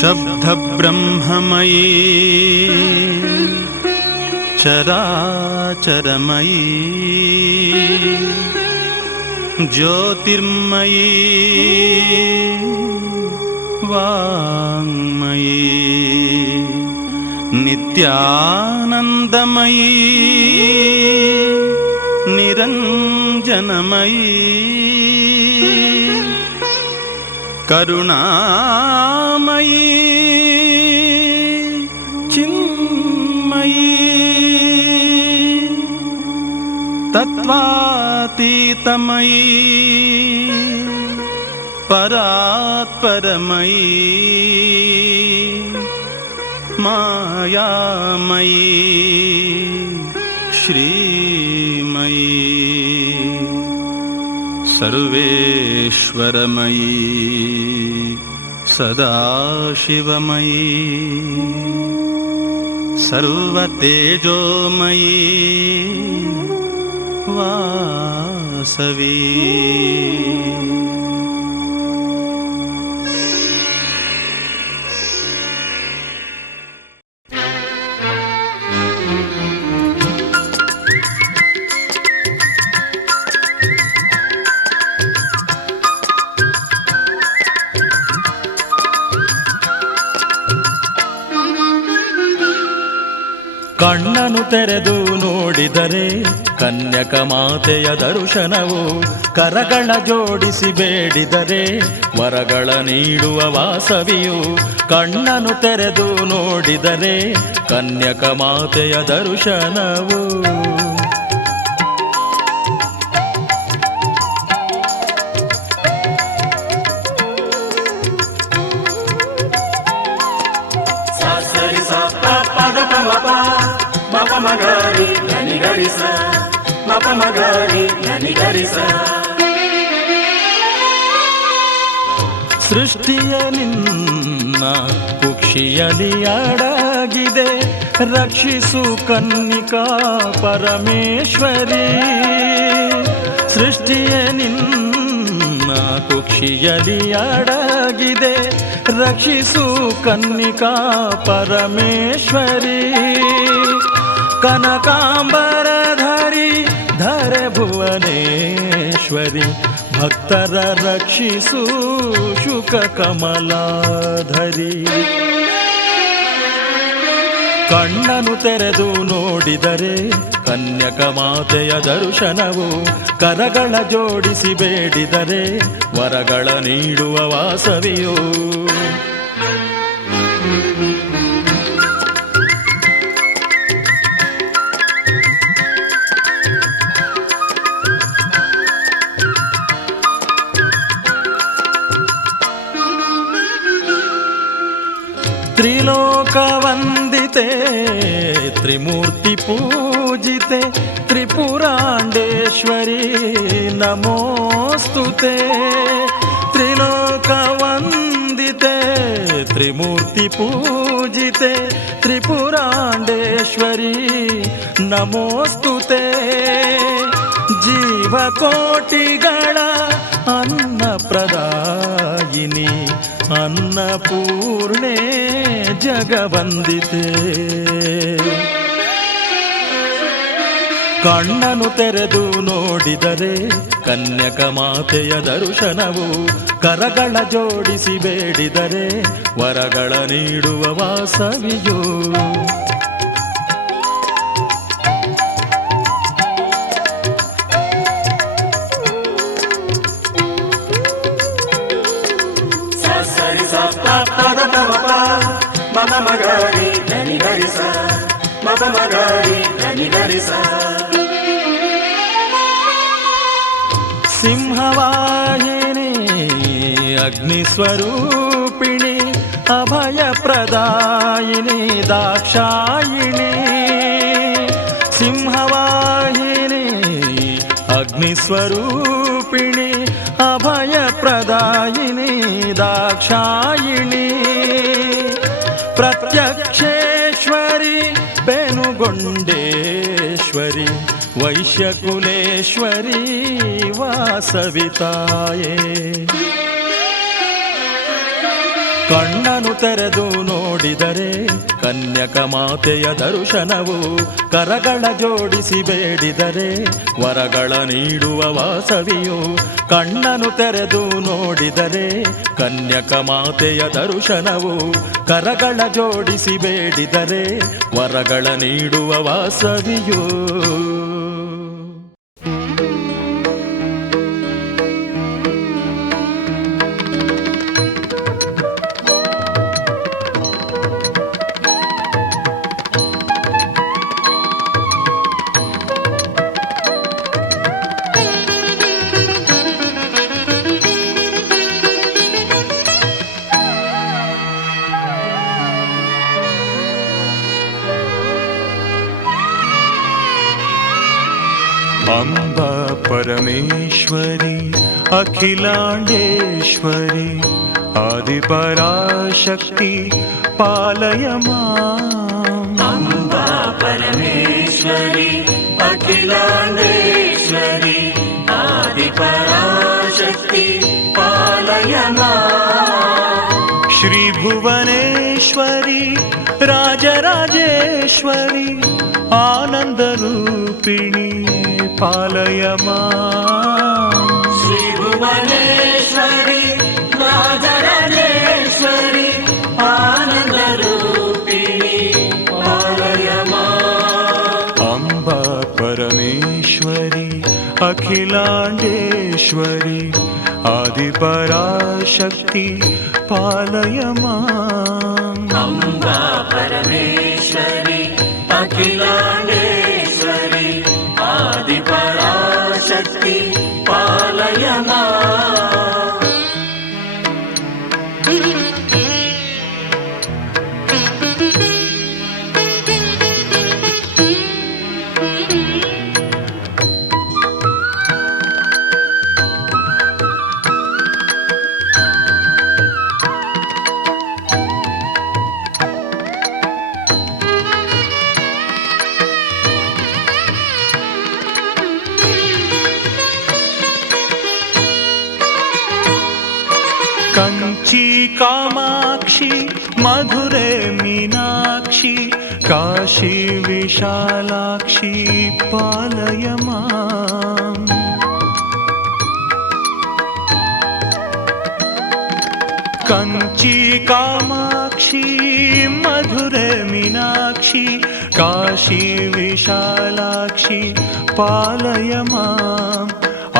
ಶಬ್ದಬ್ರಹ್ಮಮಯೀ ಚರಾಚರಮಯೀ ಜ್ಯೋತಿರ್ಮಯೀ ವಾಂಗ್ಮಯೀ ನಿತ್ಯಾನಂದಮಯೀ ನಿರಂಜನಮಯೀ ಕರುಣಾಮಯೀ ಚಿನ್ಮಯೀ ತತ್ವಾತೀತಮಯೀ ಪರಾತ್ಪರಮಯೀ ಮಾಯಾಮಯೀ ಶ್ರೀಮಯೀ ಸರ್ವೇಶ್ವರಮಯೀ ಸದಾಶಿವಮಯೀ ಸರ್ವತೇಜೋಮಯೀ ವಾಸವೀ. ಕಣ್ಣನು ತೆರೆದು ನೋಡಿದರೆ ಕನ್ಯಕ ಮಾತೆಯ ದರ್ಶನವು, ಕರಗಳ ಜೋಡಿಸಿ ಬೇಡಿದರೆ ವರಗಳ ನೀಡುವ ವಾಸವಿಯು. ಕಣ್ಣನು ತೆರೆದು ನೋಡಿದರೆ ಕನ್ಯಕ ಮಾತೆಯ ದರ್ಶನವು. ಮಗರಿ ಧನಿ ಗರಿಸ ಮಪ ಮಗರಿ ಧನಿ ಗರಿಸ. ಸೃಷ್ಟಿಯ ನಿನ್ನ ಕುಕ್ಷಿಯಲ್ಲಿ ಅಡಗಿದೆ, ರಕ್ಷಿಸು ಕನ್ನಿಕಾ ಪರಮೇಶ್ವರಿ. ಸೃಷ್ಟಿಯ ನಿನ್ನ ಕುಕ್ಷಿಯಲ್ಲಿ ಅಡಗಿದೆ, ರಕ್ಷಿಸು ಕನ್ನಿಕಾ ಪರಮೇಶ್ವರಿ. ಕನಕಾಂಬರಧರಿ ಧರೆ ಭುವನೇಶ್ವರಿ, ಭಕ್ತರ ರಕ್ಷಿಸು ಶುಕ ಕಮಲಾಧರಿ. ಕಣ್ಣನು ತೆರೆದು ನೋಡಿದರೆ ಕನ್ಯಕ ಮಾತೆಯ ದರ್ಶನವು, ಕರಗಳ ಜೋಡಿಸಿ ಬೇಡಿದರೆ ವರಗಳ ನೀಡುವ ವಾಸವಿಯು. ತ್ರಿಲೋಕವಂದಿತೆ ತ್ರಿಮೂರ್ತಿ ಪೂಜಿತೆ ತ್ರಿಪುರಾಂಡೇಶ್ವರಿ ನಮೋಸ್ತುತೆ. ತ್ರಿಲೋಕವಂದಿತೆ ತ್ರಿಮೂರ್ತಿ ಪೂಜಿತೆ ತ್ರಿಪುರಾಂಡೇಶ್ವರಿ ನಮೋಸ್ತುತೆ. ಜೀವಕೋಟಿಗಳ ಅನ್ನಪ್ರದಾಯಿನಿ ಅನ್ನಪೂರ್ಣೆ ಜಗವಂದಿತೆ. ಕಣ್ಣನು ತೆರೆದು ನೋಡಿದರೆ ಕನ್ಯಕ ಮಾತೆಯ ದರ್ಶನವು, ಕರಗಳ ಜೋಡಿಸಿ ಬೇಡಿದರೆ ವರಗಳ ನೀಡುವ ವಾಸವಿಯು. ಮಮ ಮಗರಿ ಧನಿ ಗರಿಸ ಮಪ ಮಗರಿ ಧನಿ ಗರಿಸ. ಸಿಂಹವಾಹಿನಿ ಅಗ್ನಿಸ್ವರೂಪಿಣಿ ಅಭಯ ಪ್ರದಾಯಿನಿ ದಾಕ್ಷಾಯಿಣಿ. ಸಿಂಹವಾಹಿನಿ ಅಗ್ನಿಸ್ವರೂಪಿಣಿ ಅಭಯ ಪ್ರದಾಯಿನಿ ದಾಕ್ಷಾಯಿಣಿ. ಪ್ರತ್ಯಕ್ಷೇಶ್ವರಿ ಪೆನುಗೊಂಡೇಶ್ವರಿ ವೈಶ್ಯಕುಲೇಶ್ವರಿ ವಾಸವಿತಾಯೇ. ಕಣ್ಣನು ತೆರೆದು ನೋಡಿದರೆ ಕನ್ಯಕ ಮಾತೆಯ ದರ್ಶನವು, ಕರಗಳ ಜೋಡಿಸಿ ಬೇಡಿದರೆ ವರಗಳ ನೀಡುವ ವಾಸವಿಯು. ಕಣ್ಣನು ತೆರೆದು ನೋಡಿದರೆ ಕನ್ಯಕ ಮಾತೆಯ ದರ್ಶನವು, ಕರಗಳ ಜೋಡಿಸಿ ಬೇಡಿದರೆ ವರಗಳ ನೀಡುವ ವಾಸವಿಯು. ಅಂಬಾ ಪರಮೇಶ್ವರಿ ಅಖಿಲಾಂಡೇಶ್ವರಿ ಆದಿಪರಾಶಕ್ತಿ ಪಾಲಯ ಮಾಂ. ಅಂಬಾ ಪರಮೇಶ್ವರಿ ಅಖಿಲಾಂಡೇಶ್ವರಿ ಆದಿಪರಾಶಕ್ತಿ ಪಾಲಯ ಮಾಂ. ಶ್ರೀ ಭುವನೇಶ್ವರಿ ರಾಜರಾಜೇಶ್ವರಿ ಆನಂದ ರೂಪಿಣಿ ಪಾಲಯ ಮಾಂ. ಶ್ರೀ ಭುವನೇಶ್ವರಿ ರಾಜರಾಜೇಶ್ವರಿ ಆನಂದ ರೂಪಿಣಿ ಪಾಲಯ ಮಾಂ. ಅಂಬಾ ಪರಮೇಶ್ವರಿ ಅಖಿಲಾಂಡೇಶ್ವರಿ ಆದಿಪರಾಶಕ್ತಿ ಪಾಲಯ ಮಾಂ. ಅಂಬಾ ಪರಮೇಶ್ವರಿ ಅಖಿಲಾಂಡೇಶ್ವರಿ ಆದಿಪರಾಶಕ್ತಿ ಪಾಲಯ ಮಾಂ. ಕಂಚಿ ಕಾಮಾಕ್ಷಿ ಮಧುರೆ ಮೀನಾಕ್ಷಿ ಕಾಶಿ ವಿಶಾಲಾಕ್ಷಿ ಪಾಲಯ ಮಾಂ. ಕಂಚಿ ಕಾಮಾಕ್ಷಿ ಮಧುರೆ ಮೀನಾಕ್ಷಿ ಕಾಶಿ ವಿಶಾಲಾಕ್ಷಿ ಪಾಲಯ ಮಾಂ.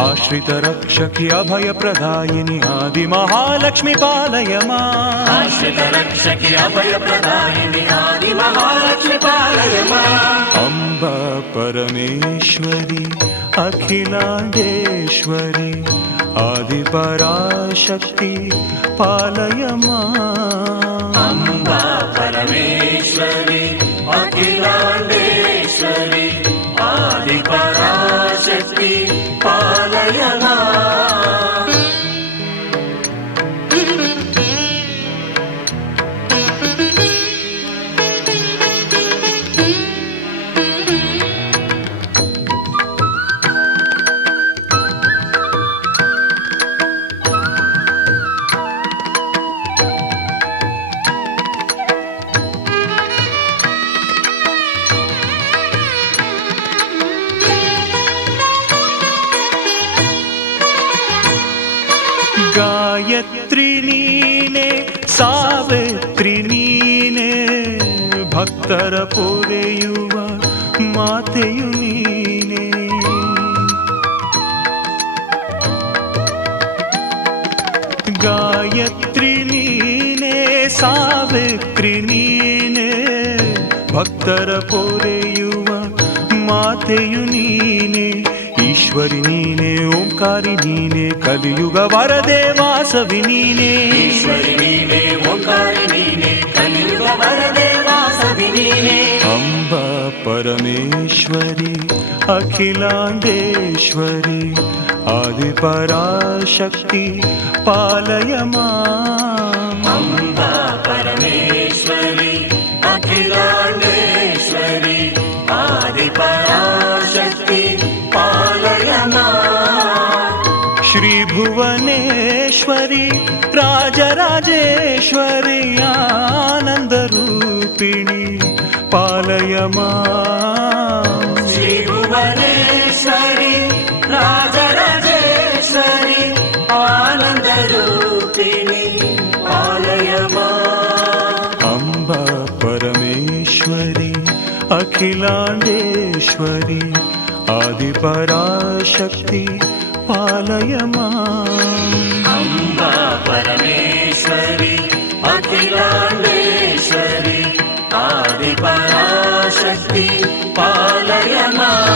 ಆಶ್ರಿತ ರಕ್ಷಕಿ ಅಭಯ ಪ್ರದಾಯಿನಿ ಆದಿ ಮಹಾಲಕ್ಷ್ಮಿ ಪಾಲಯ ಮಾಂ. ಆಶ್ರಿತ ರಕ್ಷಕಿ ಅಭಯ ಪ್ರದಾಯಿನಿ ಆದಿ ಮಹಾಲಕ್ಷ್ಮಿ ಪಾಲಯ ಮಾಂ. ಅಂಬಾ ಪರಮೇಶ್ವರಿ ಅಖಿಲಾಂಡೇಶ್ವರಿ ಆದಿಪರಾಶಕ್ತಿ ಪಾಲಯ ಮಾಂ. ಅಂಬಾ ಪರಮೇಶ್ವರಿ ಅಖಿಲಾಂಡೇಶ್ವರಿ ಆದಿಪರಾಶಕ್ತಿ ಪಾಲಯ ಮಾಂ. ಗಾಯತ್ರಿ ನೀನೆ ಸಾವಿತ್ರಿ ನೀನೆ ಭಕ್ತರ ಪೊರೆಯುವ ಮಾತೆಯು ನೀನೆ. ಗಾಯತ್ರಿ ನೀನೆ ಸಾವಿತ್ರಿ ನೀನೆ ಭಕ್ತರ ಪೊರೆಯುವ ಮಾತೆಯು ನೀನೆ. ಈಶ್ವರಿ ನೀನೆ ಓಂಕಾರಿ ನೀನೆ ಕಲಿಯುಗ ವರದೆ ವಾಸವಿ ನೀನೆ. ಈಶ್ವರಿ ನೀನೆ ಓಂಕಾರಿ ನೀನೆ ಕಲಿಯುಗ ವರದೆ ವಾಸವಿ ನೀನೆ. ಅಂಬಾ ಪರಮೇಶ್ವರಿ ಅಖಿಲಾಂಡೇಶ್ವರಿ ಆದಿಪರಾಶಕ್ತಿ ಪಾಲಯ ಮಾಂ. ಅಂಬಾ ಪರಮೇಶ್ವರಿ ಅಖಿಲಾಂಡೇಶ್ವರಿ ಆದಿಪರಾಶಕ್ತಿ ಪಾಲಯ ಮಾಂ. ಶ್ರೀ ಭುವನೇಶ್ವರಿ ರಾಜರಾಜೇಶ್ವರಿ ಆನಂದರೂಪಿಣಿ ಪಾಲಯ ಮಾಂ. ಶ್ರೀ ಭುವನೇಶ್ವರಿ ರಾಜರಾಜೇಶ್ವರಿ ಆನಂದ ರೂಪಿಣಿ ಪಾಲಯ ಮಾಂ. ಅಂಬಾ ಪರಮೇಶ್ವರಿ ಅಖಿಲಾಂಡೇಶ್ವರಿ ಆದಿಪರಾಶಕ್ತಿ ಪಾಲಯ ಮಾಂ. ಅಂಬಾ ಪರಮೇಶ್ವರಿ ಅಖಿಲಾಂಡೇಶ್ವರಿ ಆದಿಪರಾಶಕ್ತಿ ಪಾಲಯ ಮಾಂ.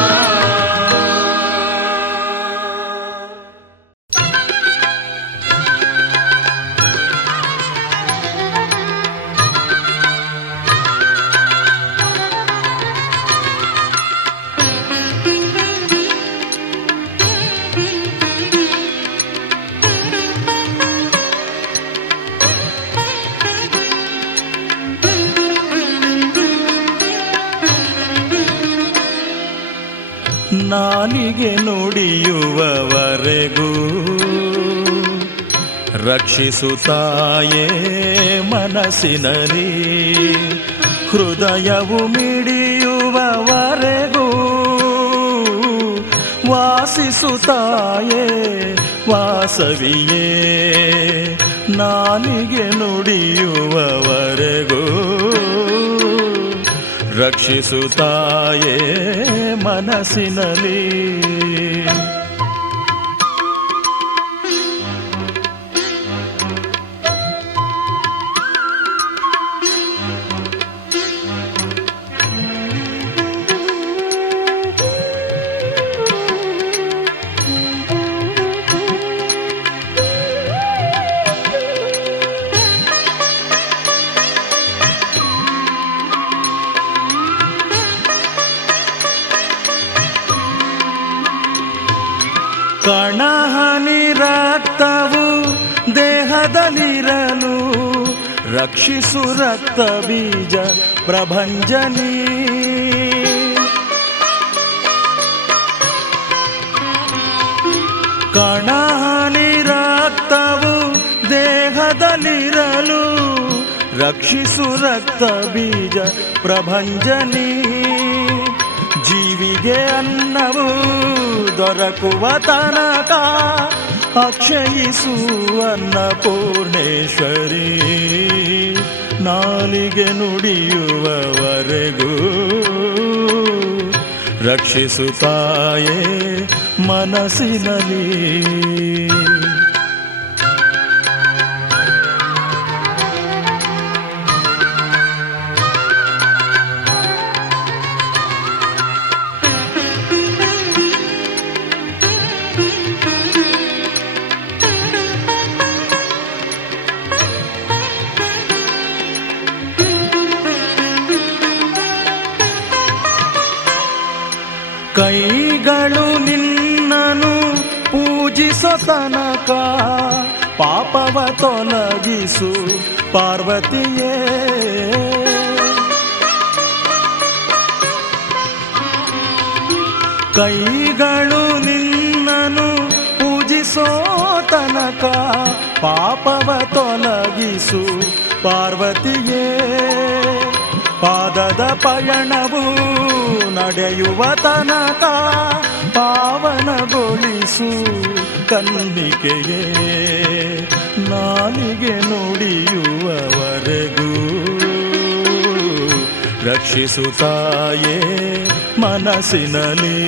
ನಾಲಿಗೆ ನುಡಿಯುವವರೆಗೂ ರಕ್ಷಿಸುತ್ತಾಯೇ ಮನಸ್ಸಿನಲ್ಲಿ, ಹೃದಯವು ಮಿಡಿಯುವವರೆಗೂ ವಾಸಿಸುತ್ತಾಯೇ ವಾಸವಿಯೇ. ನಾಲಿಗೆ ನುಡಿಯುವವರೆಗೂ ರಕ್ಷಿಸುತ್ತಾಯೇ ಮನಸ್ಸಿನಲ್ಲಿ. ಕಣಹನಿ ರಕ್ತವು ದೇಹದಲ್ಲಿರಲು ರಕ್ಷಿಸು ರಕ್ತ ಬೀಜ ಪ್ರಭಂಜನಿ. ಕಣಹನಿ ರಕ್ತವು ದೇಹದಲ್ಲಿರಲು ರಕ್ಷಿಸು ರಕ್ತ ಬೀಜ ಪ್ರಭಂಜನಿ. ಜೀವಿಗೆ ಅನ್ನವು ದೊರಕುವ ತನಕ ಅಕ್ಷಯಿಸು ಅನ್ನಪೂರ್ಣೇಶ್ವರಿ. ನಾಲಿಗೆ ನುಡಿಯುವವರೆಗೂ ರಕ್ಷಿಸುತ್ತಾಯೇ ಮನಸ್ಸಿನಲ್ಲಿ. ಕೈಗಳು ನಿನ್ನನು ಪೂಜಿಸೋ ತನಕ ಪಾಪವ ತೊಲಗಿಸು ಪಾರ್ವತಿಯೇ. ಕೈಗಳು ನಿನ್ನನು ಪೂಜಿಸೋ ತನಕ ಪಾಪವ ತೊಲಗಿಸು ಪಾರ್ವತಿಯೇ. ಪಾದದ ಪಯಣವು ನಡೆಯುವ ತನಕ ಪಾವನಗೊಳಿಸು ಕನ್ನಿಕೆಯೇ. ನಾಲಿಗೆ ನುಡಿಯುವವರೆಗೂ ರಕ್ಷಿಸುತ್ತಾಯೇ ಮನಸ್ಸಿನಲ್ಲಿ.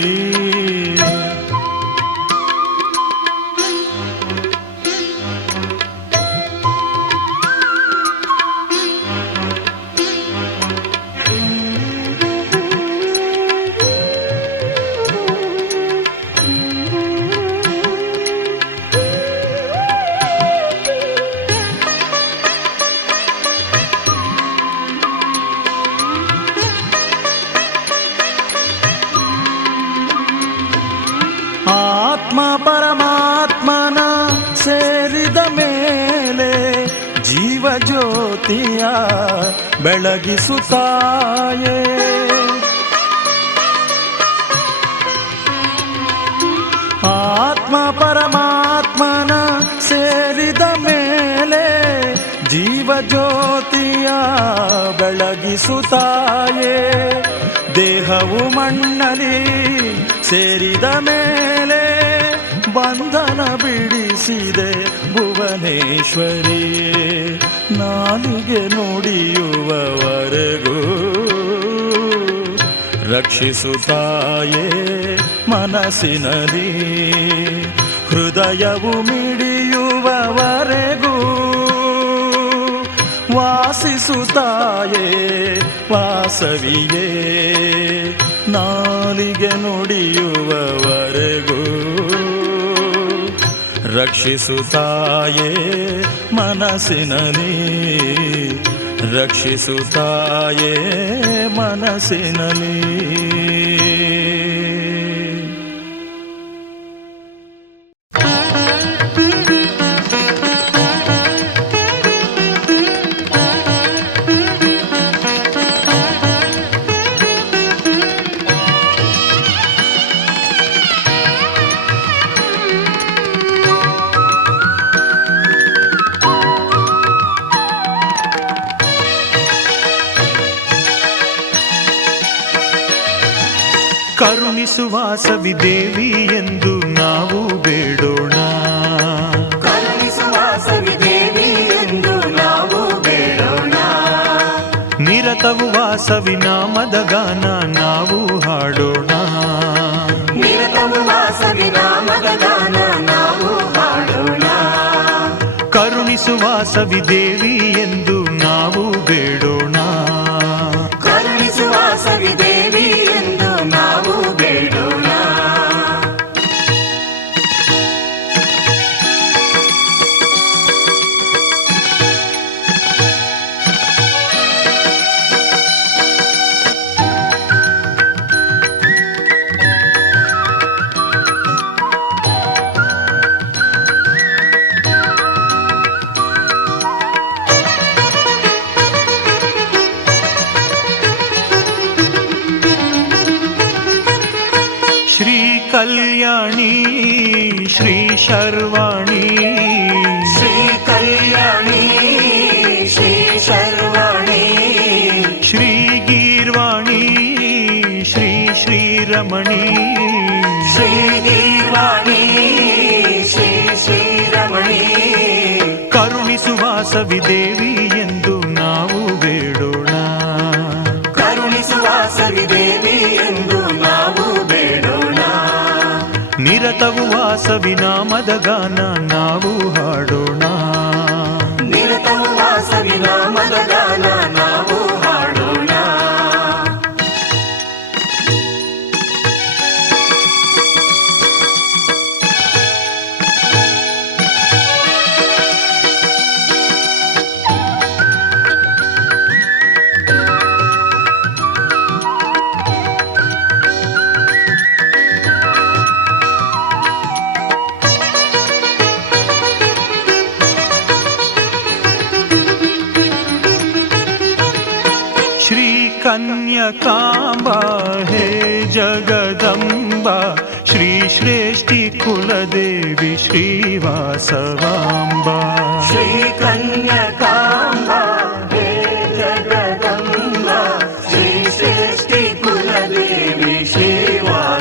ಆತ್ಮ ಪರಮಾತ್ಮನ ಸೇರಿದ ಮೇಲೆ ಜೀವ ಜ್ಯೋತಿಯ ಬೆಳಗಿಸುತ್ತಾಯೇ. ಆತ್ಮ ಪರಮಾತ್ಮನ ಸೇರಿದ ಮೇಲೆ ಜೀವ ಜ್ಯೋತಿಯ ಬೆಳಗಿಸುತ್ತಾಯೇ. ದೇಹವು ಮಣ್ಣಲಿ ಸೇರಿದ ಮೇಲೆ ಬಂಧನ ಬಿಡಿಸಿದೆ ಭುವನೇಶ್ವರಿಯೇ. ನಾಲಿಗೆ ನುಡಿಯುವವರೆಗೂ ರಕ್ಷಿಸುತ್ತಾಯೇ ಮನಸ್ಸಿನಲ್ಲಿ. ಹೃದಯವು ಮಿಡಿಯುವವರೆಗೂ ವಾಸಿಸುತ್ತಾಯೇ ವಾಸವಿಯೇ. ನಾಲಿಗೆ ನುಡಿಯುವವರೆಗೂ ರಕ್ಷಿಸುತ್ತಾಯೇ ಮನಸ್ಸಿನಲ್ಲಿ. ರಕ್ಷಿಸುತ್ತಾಯೇ ಮನಸ್ಸಿನಲ್ಲಿ. ಕರುಣಿಸುವ ಸವಿದೇವಿ ಎಂದು ನಾವು ಬೇಡೋಣ. ಕರುಣಿಸುವ ಸವಿದೇವಿ ಎಂದು ನಾವು ಬೇಡೋಣ. ನಿರತವು ವಾಸವಿ ನಾಮದ ಗಾನ ನಾವು ಹಾಡೋಣ. ನಿರತವು ವಾಸವಿ ನಾಮದ ಗಾನ ನಾವು ಹಾಡೋಣ. ಕರುಣಿಸುವ ಸವಿದೇವಿ ಎಂದು ನಾವು ಬೇಡೋಣ. ಕರುಣಿಸುವ ಸವಿದೇವಿ ಎಂದು ನಾವು ಬೇಡೋಣ. ಕಲ್ಯಾಣಿ ಶ್ರೀ ಶರ್ವಾಣಿ. ಶ್ರೀ ಕಲ್ಯಾಣಿ ಶ್ರೀ ಶರ್ವಾಣಿ. ಶ್ರೀ ಗೀರ್ವಾಣಿ ಶ್ರೀ ಶ್ರೀರಮಣಿ. ಶ್ರೀ ಗೀರ್ವಾಣಿ ಶ್ರೀ ಶ್ರೀರಮಣಿ. ಕರುಣಿಸುವ ಸವಿದೇವಿ ಎಂದು ನಾವು ಬೇಡೋಣ. ಕರುಣಿಸುವ ಸವಿದೇವಿ ಎಂದು ನಾವು ಬೇಡೋಣ. ನಿರತವು ವಾಸವಿ ನಾಮದ ಗಾನ ನಾವು ಹಾಡೋಣ. ನಿರತವು ವಾಸವಿ ನಾಮದ ಗಾನ ನಾವು ಹಾಡೋಣ. कन्यकांबा हे जगदंबा श्री श्रेष्ठी कुलदेवी श्रीवासवांबा. श्री कन्यकांबा हे जगदंबा श्री श्रेष्ठी कुलदेवी श्रीवासवांबा.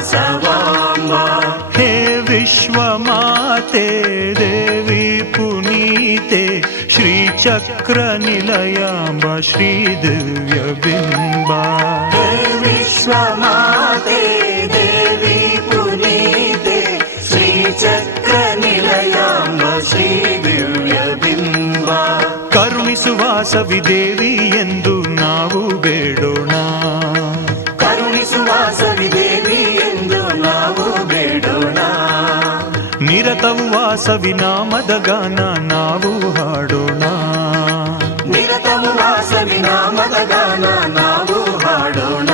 हे विश्वमाते देवी पुनीते श्री चक्र निलयांबा श्री दिव्य बिंबा. हे विश्वमाते देवी पुनीते श्री चक्र निलयांबा श्री दिव्य बिंबा. ಕರುಣಿಸುವ ಸವಿದೇವಿ ಎಂದು ನಾವು ಬೇಡೋಣ. ಕರುಣಿಸುವ ಸವಿದೇವಿ ಎಂದು ನಾವು ಬೇಡೋಣ. ನಿರತವು ವಾಸವಿ ನಾಮದ ಗಾನ ನಾವು ಹಾಡೋಣ. ನಿರತವು ವಾಸವಿ ನಾಮದ ಗಾನ ನಾವು ಹಾಡೋಣ.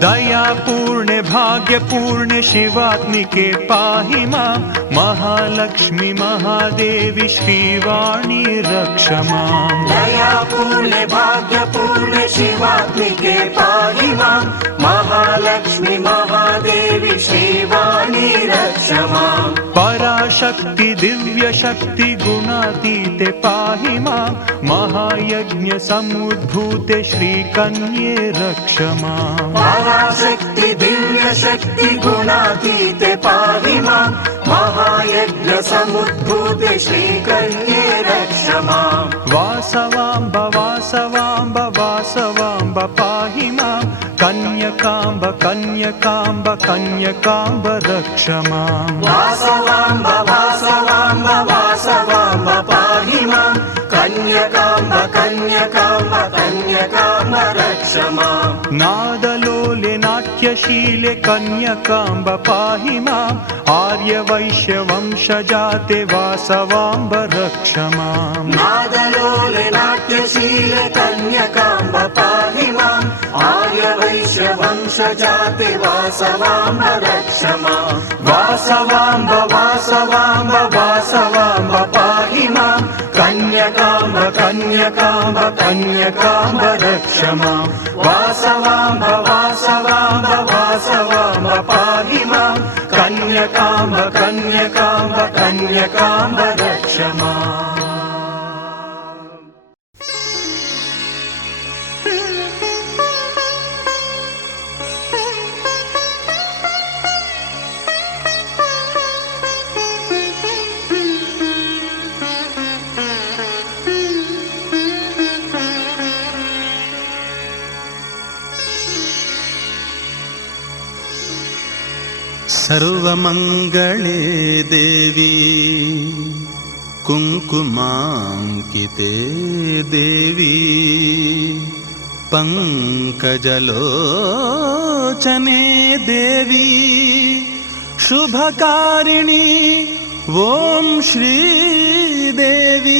दया पूर्ण भाग्य पूर्ण शिवात्मिके पाहि मां. महालक्ष्मी महादेवी श्रीवाणी रक्ष मां. दया पूर्ण भाग्य पूर्ण शिवात्मिके पाहि मां. महालक्ष्मी महादेवी श्रीवाणी रक्ष माम् पराशक्ति दिव्यशक्ति गुणातीते पाहि मां महायज्ञ समुद्भूते श्रीकन्ये रक्ष माम् पराशक्ति दिव्यशक्ति गुणातीते पाहि माम् महायज्ञ समुद्भूते श्रीकन्ये रक्ष माम् वासवाम्ब वासवाम्ब वासवाम्ब पाहि मां कन्यकाम्ब कन्यकाम्ब कन्यकाम्ब रक्ष माम् वासवाम्ब वासवाम्ब वासवाम्ब पाहि माम् कन्यकाम्ब कन्यकाम्ब कन्यकाम्ब रक्ष माम् नादलोले नाट्यशीले कन्यकाम्ब पाहि माम् आर्यवैश्यवंशजाते वासवाम्ब रक्ष माम् नादलोले नाट्यशीले कन्यकाम्ब पाहि माम् आर्यवैश्यवंशजाते वासवाम्ब रक्ष माम् वासवाम्ब वासवाम्ब वासवाम्ब पाहि मां कन्यकाम्ब कन्यकाम्ब कन्यकाम्ब रक्ष मां वासवाम्ब वासवाम्ब वासवाम्ब पाहि मां कन्यकाम्ब कन्यकाम्ब कन्यकाम्ब रक्ष माम् सर्वमङ्गले देवी कुङ्कुमाङ्किते देवी पङ्कजलोचने देवी शुभकारिणी ॐ श्रीदेवी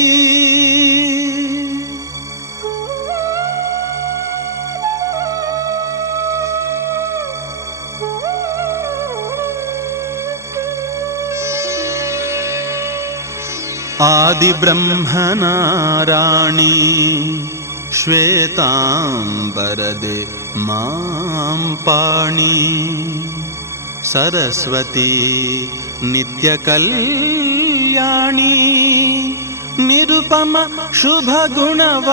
आदिब्रह्मनारायणी श्वेताम्बरदे मां पाणि सरस्वती नित्यकल्याणी निरुपम शुभगुणवाणी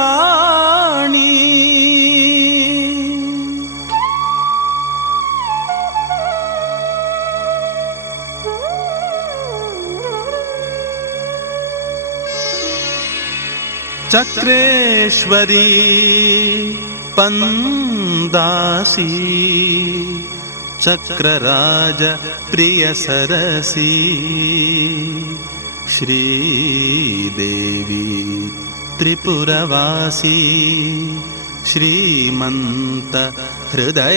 चक्रेश्वरी पंदासी चक्रराज प्रियसरसी श्रीदेवी त्रिपुरवासी श्रीमन्त हृदयनिवासी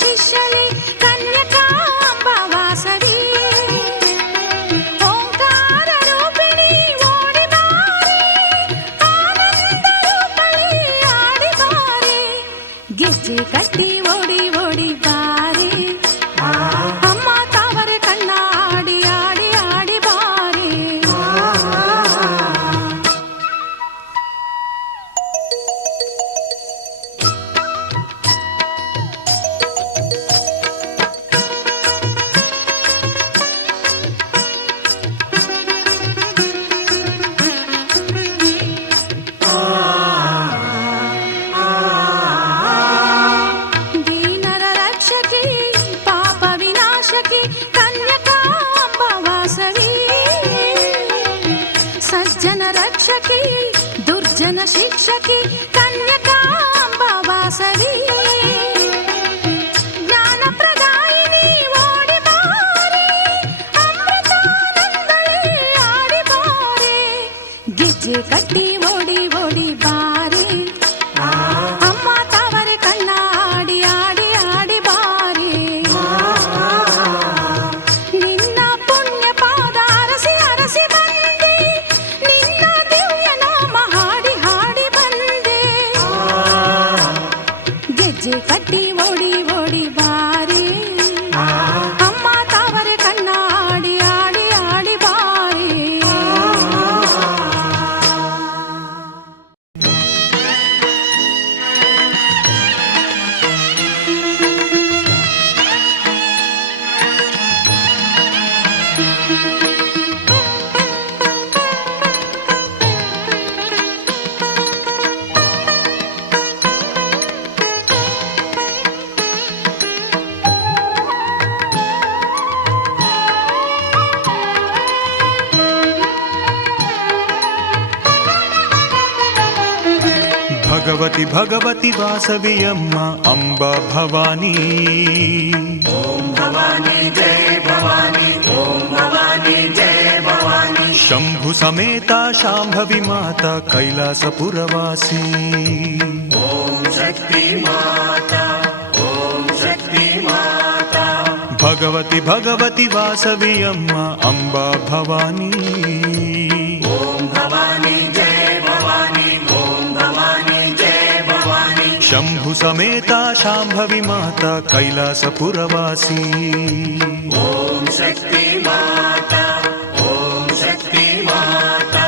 ಶಿಷ್ಯಲಿ ಕನ್ಯಕಾಂಬ ವಾಸವಿ ಓಂಕಾರ ರೂಪಿಣಿ ಓಡಿ ಬಾರೆ ಆನಂದ ರೂಪಳಿ ಆಡಿ ಬಾರೆ ಗೆಜ್ಜೆ ಕಟ್ಟಿ ಓಡಿ ಓಡಿ ಬಾರೆ ಅಮ್ಮ ತಾವರೆ ಕಣ್ಣ ಆಡಿ ಆಡಿ ಆಡಿ ಬಾರೆ ದೀನರ ರಕ್ಷಕಿ ಪಾಪ ವಿನಾಶಕಿ ಕನ್ಯಕಾಂಬ ವಾಸವಿ ಸಜ್ಜನ ರಕ್ಷಕಿ ದುರ್ಜನ ಶಿಕ್ಷಕಿ ಕನ್ಯಕಾಂಬ ವಾಸವಿ ಜ್ಞಾನ ಪ್ರದಾಯಿನಿ ಓಡಿ ಬಾರೆ ಅಮೃತಾನಂದಳಿ ಆಡಿ ಬಾರೆ ಗೆಜ್ಜೆ ಕಟ್ಟಿ ಓಡಿ ಓಡಿ ಬಾರೆ ಅಮ್ಮ ತಾವರೆ ಕಣ್ಣ ಆಡಿ ಆಡಿ ಆಡಿ ಬಾರೆ ನಿನ್ನ ಪುಣ್ಯ ಪಾದ ಅರಸಿ ಅರಸಿ ಬಂದೆ ನಿನ್ನ ದಿವ್ಯ ನಾಮ ಹಾಡಿ ಹಾಡಿ ಬಂದೆ ಗೆಜ್ಜೆ ಕಟ್ಟಿ ಓಡಿ ಓಡಿ ಬಾರೆ ಅಮ್ಮ ತಾವರೆ ಕಣ್ಣ ಆಡಿ ಆಡಿ ಆಡಿ ಬಾರೆ ಭಗವತಿ ಭಗವತಿ ವಾಸವಿಯಮ್ಮ ಅಂಬ ಭವಾನಿ ಓಂ ಭವಾನಿ ಜಯ ಭವಾನಿ ಓಂ ಭವಾನಿ ಜಯ ಭವಾನಿ ಶಂಭು ಸಮೇತ ಶಾಂಭವಿ ಮಾತಾ ಕೈಲಾಸಪುರವಾಸಿ ಓಂ ಶಕ್ತಿ ಮಾತಾ ಓಂ ಶಕ್ತಿ ಮಾತಾ ಭಗವತಿ ಭಗವತಿ ವಾಸವಿಯಮ್ಮ ಅಂಬ ಭವಾನಿ ಓಂ ಭವಾನಿ ಜಯ ಭವಾನಿ ಓಂ ಭವಾನಿ ಜಯ ಭವಾನಿ ಶಂಭು ಸಮೇತ ಶಾಂಭವಿ ಮಾತಾ ಕೈಲಾಸಪುರವಾಸಿ ಓಂ ಶಕ್ತಿ ಮಾತಾ ಓಂ ಶಕ್ತಿ ಮಾತಾ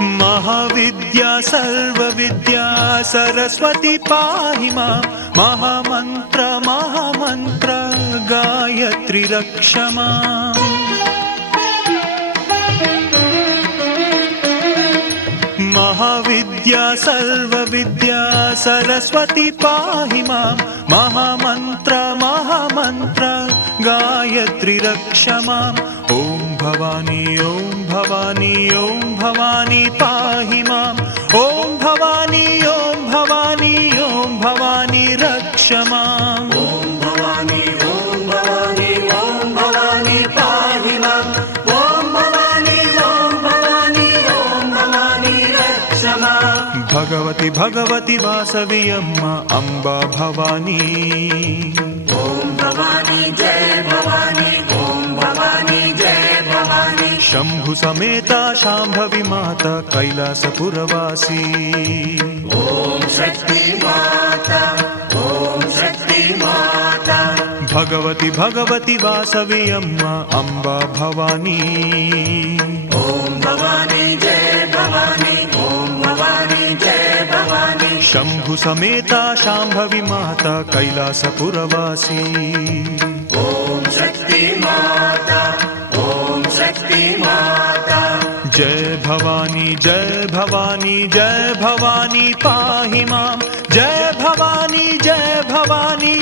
महाविद्या सर्वविद्या सरस्वती पाहि मां महामन्त्र महामन्त्र गायत्री रक्ष माम् महाविद्या सर्वविद्या सरस्वती पाहि मां महामन्त्र महामन्त्र गायत्री रक्ष माम् ॐ भवानी पाहि माम् ॐ भवानी रक्ष माम् ॐ भवानी पाहि माम् ॐ भवानी रक्ष माम् भगवति भगवति वासवियम्म अम्बा भवानी ॐ भवानी जय भवानी ॐ भवानी जय भवानी शंभु समेता शांभवी माता कैलासपुरवासी ॐ शक्ति माता ॐ शक्ति माता भगवति भगवति वासवियम्म अम्बा भवानी ॐ भवानी जय भवानी ॐ भवानी जय भवानी शंभु समेता शांभवी माता कैलासपुरवासी ॐ शक्ति माता ॐ शक्ति माता जय भवानी जय भवानी जय भवानी पाहि मां जय भवानी जय भवानी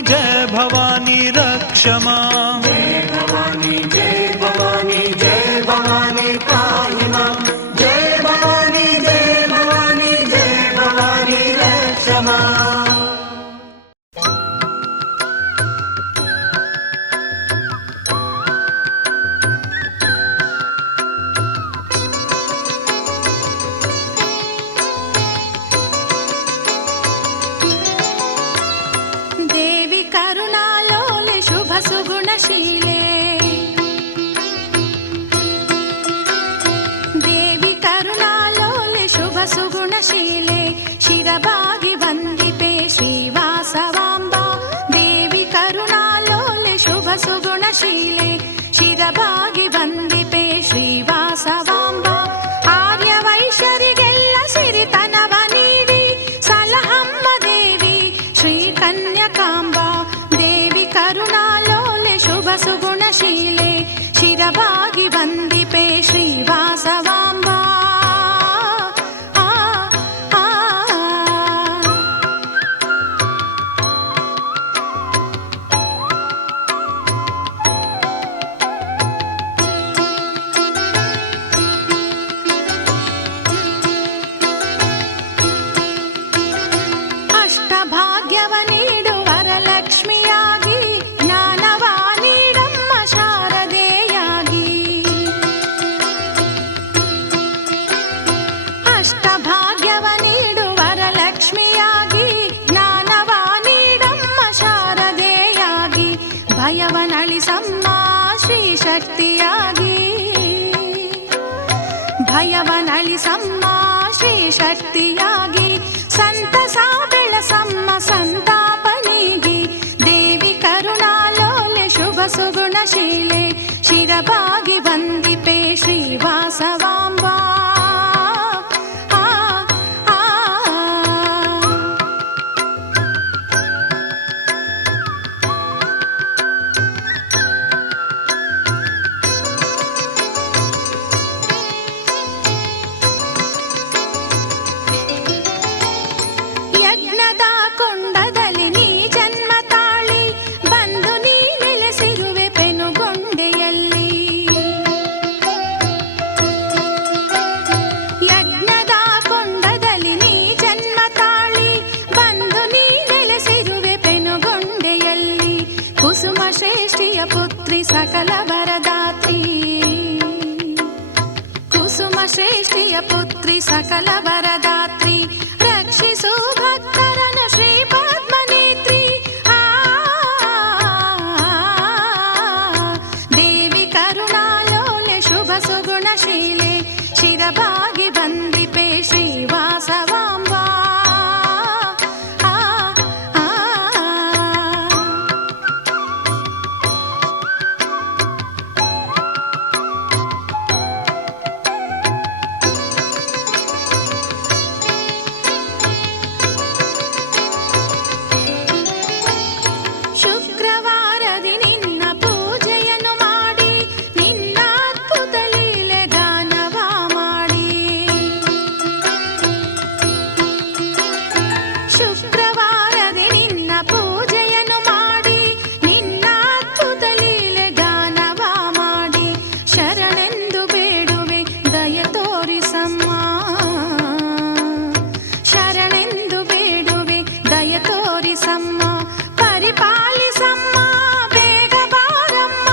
ಕನ್ಯಕಾಂಬ ದೇವಿ ಕರುಣಾಲೋಲೆ ಶುಭ ಸುಗುಣಶೀಲೆ ಶಿರವಾಗಿ ವಂದಿಪೆ ಶ್ರೀವಾಸವಾಂಬ ಅಷ್ಟಭಾಗ್ಯವ ನೀಡು ವರಲಕ್ಷ್ಮಿಯಾಗಿ ಜ್ಞಾನವ ನೀಡಮ್ಮ ಶಾರದೆಯಾಗಿ ಅಷ್ಟಭಾಗ್ಯವ ನೀಡು ವರಲಕ್ಷ್ಮಿಯಾಗಿ ಜ್ಞಾನವ ನೀಡಮ್ಮ ಶಾರದೆಯಾಗಿ ಭಯವನಳಿಸಮ್ಮ ಶ್ರೀ ಶಕ್ತಿಯಾಗಿ ಭಯವನಳಿಸಮ್ಮ ಶ್ರೀ ಶಕ್ತಿಯಾಗಿ ಸಂತಸ ಬೆಳಸಮ್ಮ ಸಂತಾಪನಿಗೆ ದೇವಿ ಕರುಣಾಲೋಲೆ ಶುಭ ಸುಗುಣಶೀಲೆ ಶಿರವಾಗಿ ವಂದಿಪೆ ಶ್ರೀವಾಸವಾಂಬ ಯಜ್ಞದ ಕೊಂಡದಲ್ಲಿ ನೀ ಜನ್ಮ ತಾಳಿ ಬಂದು ನೀ ನೆಲೆಸಿರುವೆ ಪೆನುಗೊಂಡೆಯಲ್ಲಿ ಯಜ್ಞದ ಕೊಂಡದಲ್ಲಿ ನೀ ಜನ್ಮ ತಾಳಿ ಬಂದು ನೀ ನೆಲೆಸಿರುವೆ ಪೆನುಗೊಂಡೆಯಲ್ಲಿ ಕುಸುಮ ಶ್ರೇಷ್ಠಿಯ ಪುತ್ರಿ ಸಕಲ ವರದಾತ್ರಿ ಕುಸುಮ ಶ್ರೇಷ್ಠಿಯ ಪುತ್ರಿ ಸಕಲ ವರದಾತ್ರಿ ರಕ್ಷಿಸು ಭಕ್ತರನ ಶ್ರೀ ಪದ್ಮನೇತ್ರಿ ದೇವಿ ಕರುಣಾಲೋಲೆ ಶುಭ ಸುಗುಣಶೀಲೆ ಶಿರವಾಗಿ ವಂದಿಪೆ ಶ್ರೀವಾಸವಾಂಬ ಶುಕ್ರವಾರದಿ ನಿನ್ನ ಪೂಜೆಯನ್ನು ಮಾಡಿ ನಿನ್ನ ಅದ್ಭುತ ಲೀಲೆ ಗಾನವ ಮಾಡಿ ಶುಕ್ರವಾರದಿ ನಿನ್ನ ಪೂಜೆಯನ್ನು ಮಾಡಿ ನಿನ್ನ ಅದ್ಭುತ ಲೀಲೆ ಗಾನವ ಮಾಡಿ ಶರಣೆಂದು ಬೇಡುವೆ ದಯ ತೋರಿಸಮ್ಮ ಶರಣೆಂದು ಬೇಡುವೆ ದಯ ತೋರಿಸಮ್ಮ ಪರಿಪಾಲಿಸಮ್ಮ ಬೇಗ ಬಾರಮ್ಮ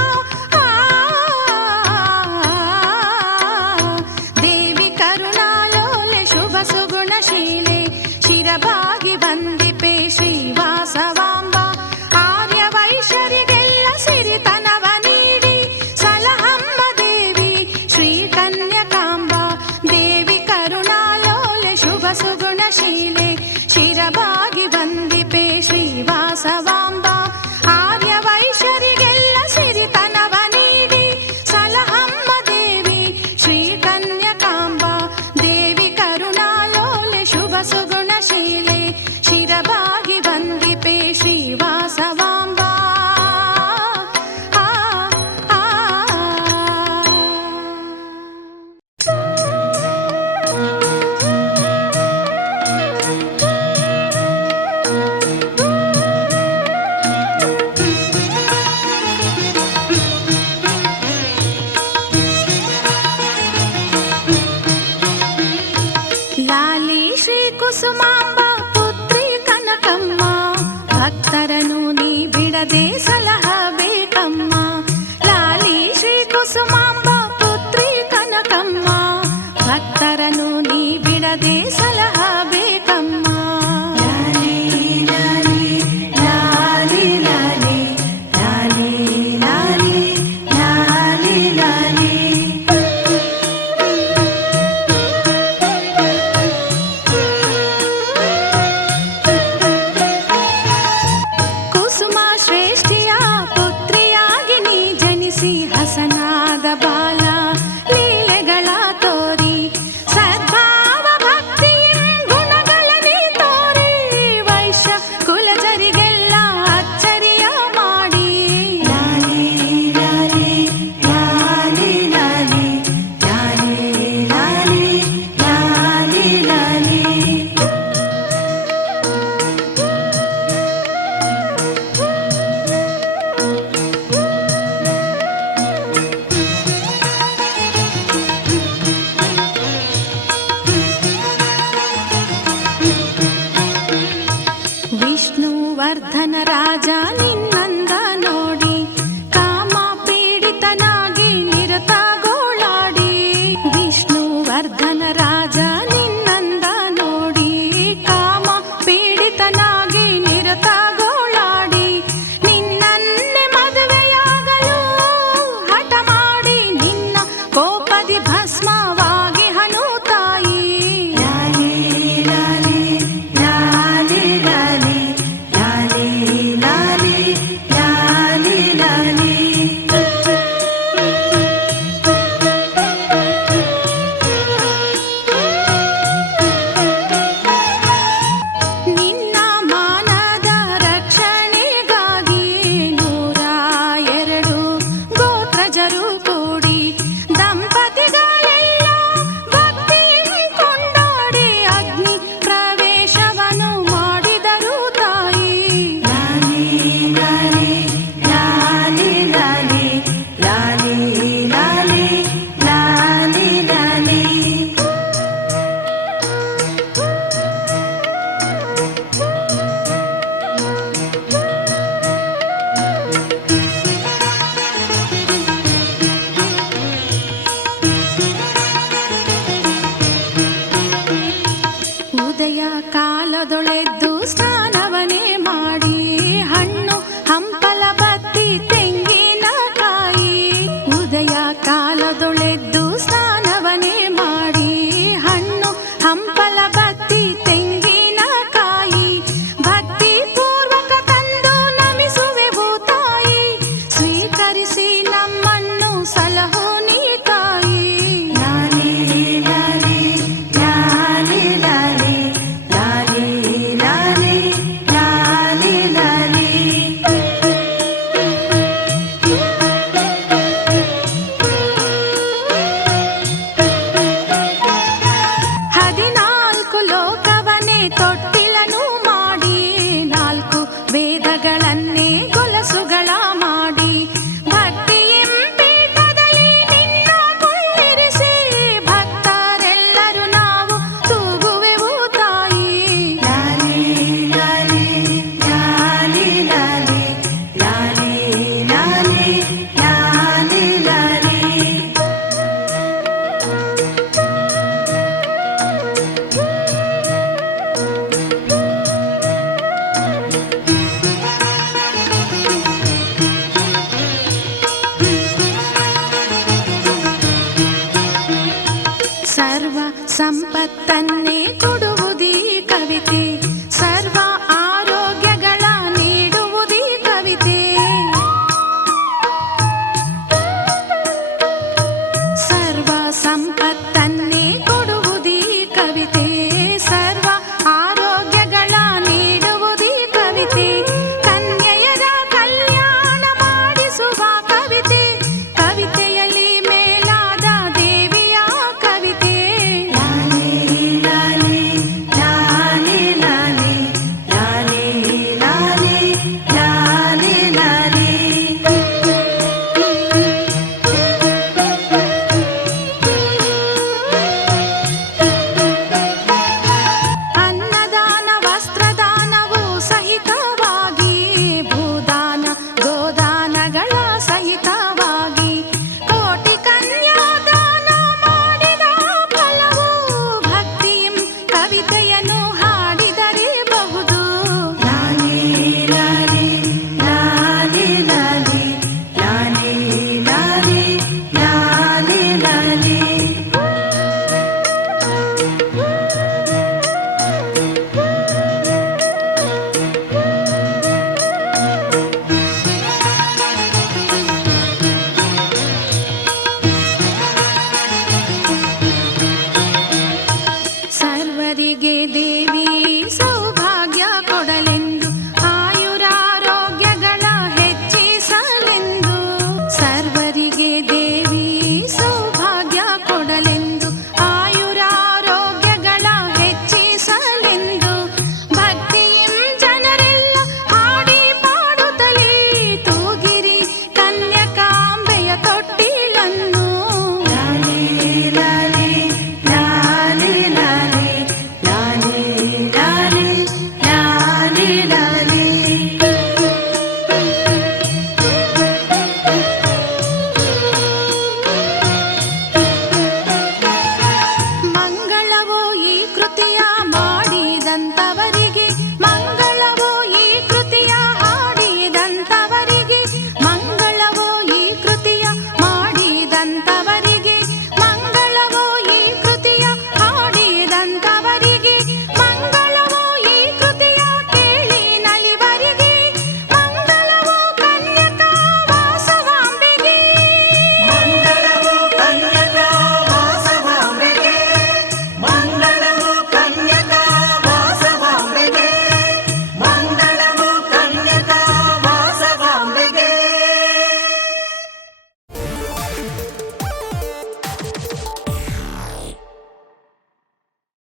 ದೇವಿ ಕರುಣಾಲೋಲೆ ಶುಭ ಸುಗುಣಶೀಲೆ ಶಿರವಾಗಿ ವಂದಿಪೆ ಶ್ರೀವಾಸವಾಂಬ ಆರ್ಯ ವೈಶ್ಯರಿಗೆಲ್ಲ ಸಿರಿತನವ ನೀಡಿ ಸಲಹಮ್ಮ ದೇವಿ ಶ್ರೀ ಕನ್ಯಕಾಂಬ ದೇವಿ ಕರುಣಾಲೋಲೆ ಶುಭ ಸುಗುಣಶೀಲೆ ಶಿರವಾಗಿ ವಂದಿಪೆ ಶ್ರೀವಾ ವಿಷ್ಣುವರ್ಧನ ರಾಜ ನಿನ್ನ